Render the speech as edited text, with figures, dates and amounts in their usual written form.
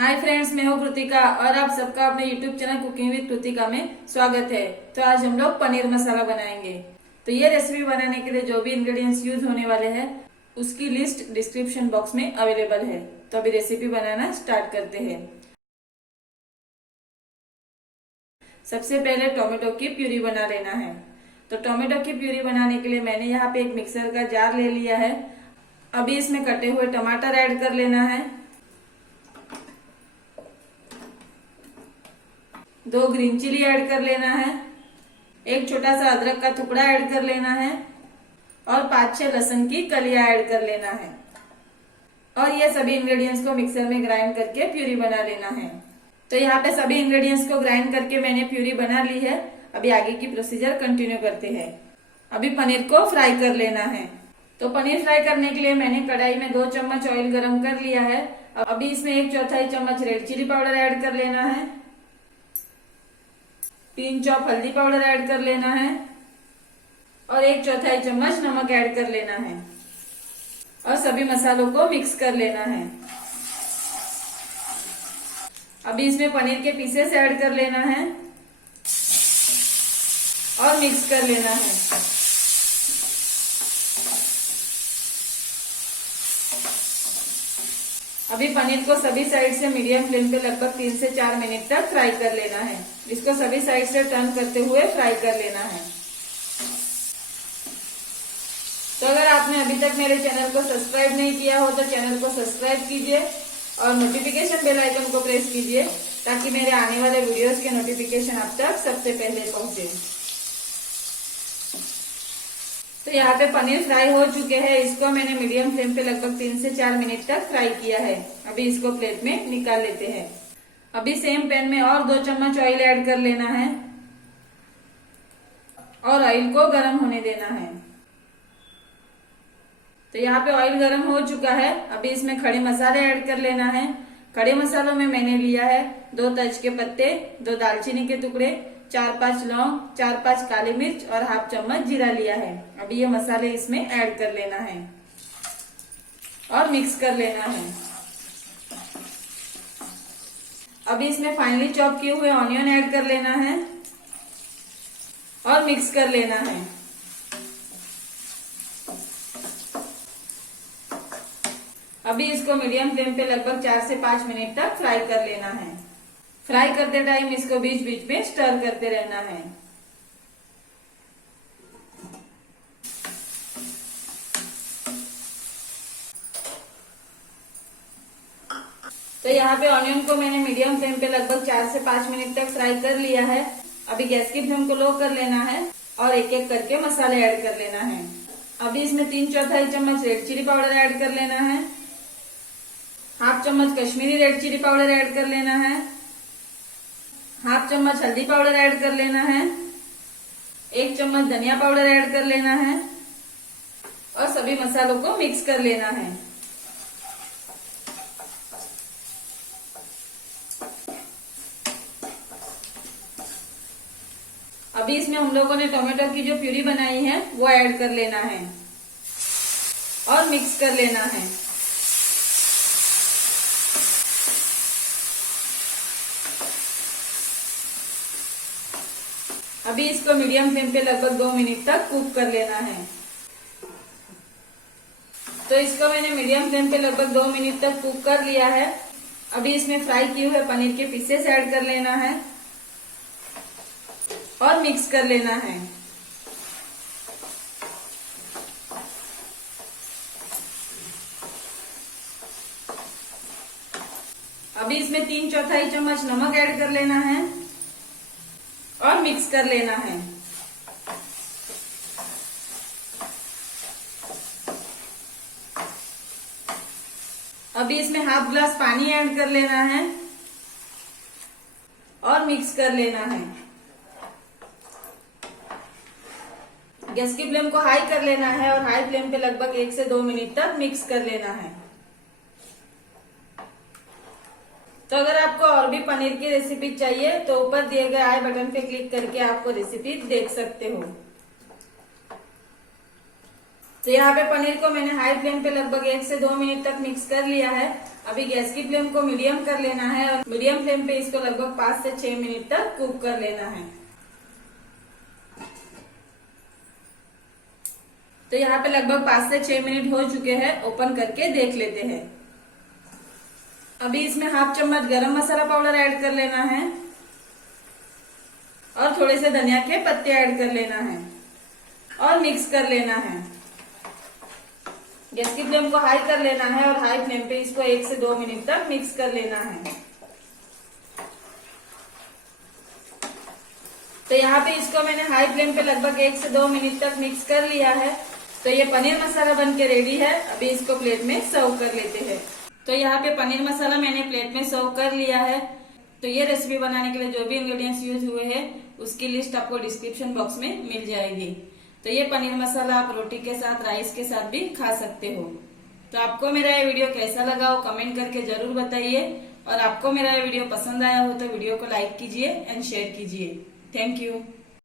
Hi friends, मैं हूँ कृतिका और आप सबका अपने YouTube channel cooking with Kritika में स्वागत है। तो आज हम लोग पनीर मसाला बनाएंगे। तो ये रेसिपी बनाने के लिए जो भी इंग्रेडिएंट्स यूज होने वाले हैं उसकी लिस्ट डिस्क्रिप्शन बॉक्स में अवेलेबल है। तो अभी रेसिपी बनाना स्टार्ट करते हैं। सबसे पहले टोमेटो की प्यूरी बना लेना है। तो टोमेटो की प्यूरी बनाने के लिए मैंने यहाँ पे एक मिक्सर का जार ले लिया है। अभी इसमें कटे हुए टमाटर ऐड कर लेना है, 2 ग्रीन चिली ऐड कर लेना है, एक छोटा सा अदरक का टुकड़ा ऐड कर लेना है और 5-6 लहसुन की कलियां ऐड कर लेना है। और ये सभी इंग्रेडिएंट्स को मिक्सर में ग्राइंड करके प्यूरी बना लेना है। तो यहाँ पे सभी इंग्रेडिएंट्स को ग्राइंड करके मैंने प्यूरी बना ली है। अभी आगे की प्रोसीजर कंटिन्यू करते हैं। अभी पनीर को फ्राई कर लेना है। तो पनीर फ्राई करने के लिए मैंने कढ़ाई में 2 चम्मच ऑयल गरम कर लिया है। अभी इसमें 1/4 चम्मच रेड चिली पाउडर ऐड कर लेना है, 3 चौक हल्दी पाउडर ऐड कर लेना है और 1/4 चम्मच नमक ऐड कर लेना है और सभी मसालों को मिक्स कर लेना है। अभी इसमें पनीर के पीसेस ऐड कर लेना है और मिक्स कर लेना है। अभी पनीर को सभी साइड से मीडियम फ्लेम पे लगभग 3 से 4 मिनट तक फ्राई कर लेना है। इसको सभी साइड से टर्न करते हुए फ्राई कर लेना है। तो अगर आपने अभी तक मेरे चैनल को सब्सक्राइब नहीं किया हो तो चैनल को सब्सक्राइब कीजिए और नोटिफिकेशन बेल आइकन को प्रेस कीजिए ताकि मेरे आने वाले वीडियोस के नोटिफिकेशन आप तक सबसे पहले पहुंचे। तो यहाँ पे पनीर फ्राई हो चुके हैं। इसको मैंने मीडियम फ्लेम पे लगभग 3 से 4 मिनट तक फ्राई किया है। अभी इसको प्लेट में निकाल लेते हैं। अभी सेम पैन में और 2 चम्मच ऑयल ऐड कर लेना है और ऑयल को गर्म होने देना है। तो यहाँ पे ऑयल गर्म हो चुका है। अभी इसमें खड़े मसाले ऐड कर लेना है। खड़े मसालों में मैंने लिया है 2 तेज के पत्ते, 2 दालचीनी के टुकड़े, 4-5 लौंग, 4-5 काली मिर्च और ½ चम्मच जीरा लिया है। अभी ये मसाले इसमें ऐड कर लेना है और मिक्स कर लेना है। अभी इसमें फाइनली चॉप किए हुए ऑनियन ऐड कर लेना है और मिक्स कर लेना है। अभी इसको मीडियम फ्लेम पे लगभग 4 से 5 मिनट तक फ्राई कर लेना है। फ्राई करते टाइम इसको बीच बीच में स्टर करते रहना है। तो यहाँ पे ऑनियन को मैंने मीडियम फ्लेम पे लगभग 4 से 5 मिनट तक फ्राई कर लिया है। अभी गैस की फ्लेम को लो कर लेना है और एक एक करके मसाले ऐड कर लेना है। अभी इसमें 3/4 चम्मच रेड चिली पाउडर ऐड कर लेना है, ½ चम्मच Kashmiri red chilli powder add कर लेना है, ½ चम्मच हल्दी पाउडर ऐड कर लेना है, 1 चम्मच धनिया पाउडर ऐड कर लेना है और सभी मसालों को मिक्स कर लेना है। अभी इसमें हम लोगों ने टोमेटो की जो प्यूरी बनाई है वो ऐड कर लेना है और मिक्स कर लेना है। अभी इसको मीडियम फ्लेम पे लगभग 2 मिनट तक कुक कर लेना है। तो इसको मैंने मीडियम फ्लेम पे लगभग 2 मिनट तक कुक कर लिया है। अभी इसमें फ्राई किए हुए पनीर के पीसेस ऐड कर लेना है और मिक्स कर लेना है। अभी इसमें 3/4 चम्मच नमक ऐड कर लेना है और मिक्स कर लेना है। अभी इसमें ½ ग्लास पानी ऐड कर लेना है और मिक्स कर लेना है। गैस की फ्लेम को हाई कर लेना है और हाई फ्लेम पे लगभग 1 से 2 मिनट तक मिक्स कर लेना है। तो अगर आपको और भी पनीर की रेसिपी चाहिए तो ऊपर दिए गए आई बटन पे क्लिक करके आपको रेसिपी देख सकते हो। तो यहाँ पे पनीर को मैंने हाई फ्लेम पे लगभग 1 से 2 मिनट तक मिक्स कर लिया है। अभी गैस की फ्लेम को मीडियम कर लेना है और मीडियम फ्लेम पे इसको लगभग 5 से 6 मिनट तक कुक कर लेना है। तो यहाँ पे लगभग 5 से 6 मिनट हो चुके हैं। ओपन करके देख लेते हैं। अभी इसमें हाफ चम्मच गरम मसाला पाउडर ऐड कर लेना है और थोड़े से धनिया के पत्ते ऐड कर लेना है और मिक्स कर लेना है। गैस की फ्लेम को हाई कर लेना है और हाई फ्लेम पे इसको 1 से 2 मिनट तक मिक्स कर लेना है। तो यहाँ पे इसको मैंने हाई फ्लेम पे लगभग 1 से 2 मिनट तक मिक्स कर लिया है। तो ये पनीर मसाला बन के रेडी है। अभी इसको प्लेट में सर्व कर लेते हैं। तो यहाँ पे पनीर मसाला मैंने प्लेट में सर्व कर लिया है। तो ये रेसिपी बनाने के लिए जो भी इंग्रेडिएंट्स यूज हुए हैं उसकी लिस्ट आपको डिस्क्रिप्शन बॉक्स में मिल जाएगी। तो ये पनीर मसाला आप रोटी के साथ, राइस के साथ भी खा सकते हो। तो आपको मेरा ये वीडियो कैसा लगा हो कमेंट करके जरूर बताइए और आपको मेरा ये वीडियो पसंद आया हो तो वीडियो को लाइक कीजिए एंड शेयर कीजिए। Thank you.